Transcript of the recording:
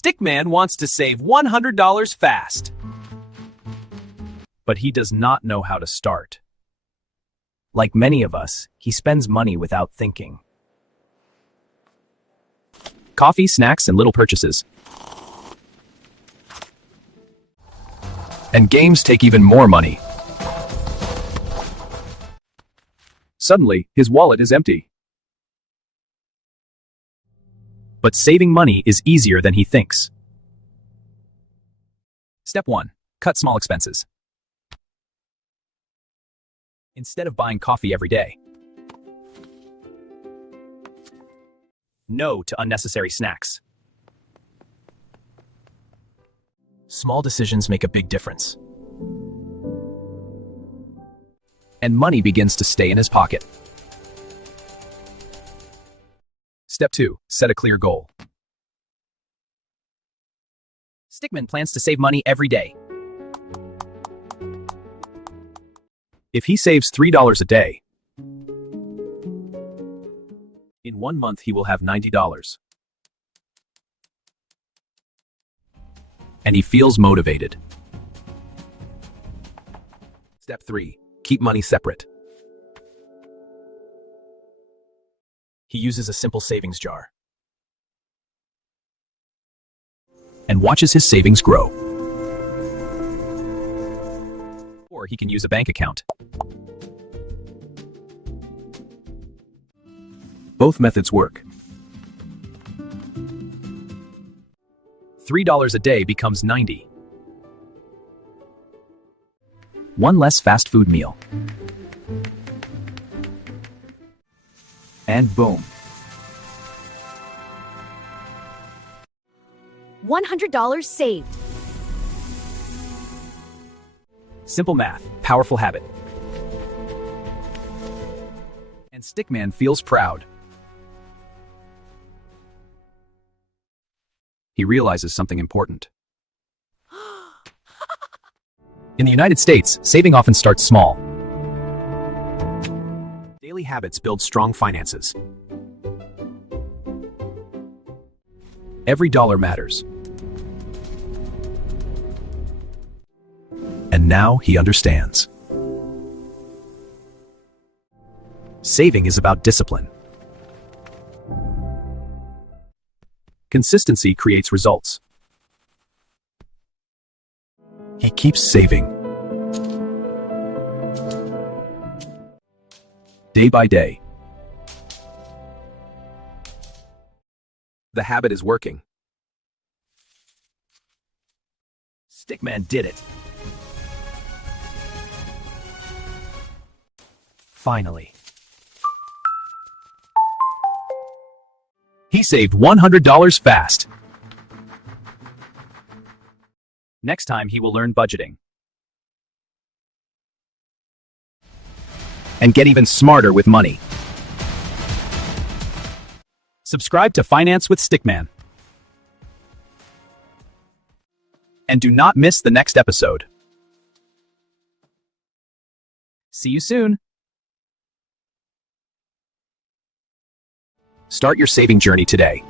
Stickman wants to save $100 fast. But he does not know how to start. Like many of us, he spends money without thinking. Coffee, snacks, and little purchases. And games take even more money. Suddenly, his wallet is empty. But saving money is easier than he thinks. Step 1. Cut small expenses. Instead of buying coffee every day, no to unnecessary snacks. Small decisions make a big difference. And money begins to stay in his pocket. Step 2. Set a clear goal. Stickman plans to save money every day. If he saves $3 a day, in 1 month he will have $90. And he feels motivated. Step 3. Keep money separate. He uses a simple savings jar and watches his savings grow. Or he can use a bank account. Both methods work. $3 a day becomes $90. One less fast food meal. And boom. $100 saved. Simple math, powerful habit. And Stickman feels proud. He realizes something important. In the United States, saving often starts small. Daily habits build strong finances. Every dollar matters. And now he understands. Saving is about discipline. Consistency creates results. He keeps saving. Day by day. The habit is working. Stickman did it. Finally. He saved $100 fast. Next time he will learn budgeting. And get even smarter with money. Subscribe to Finance with Stickman. And do not miss the next episode. See you soon. Start your saving journey today.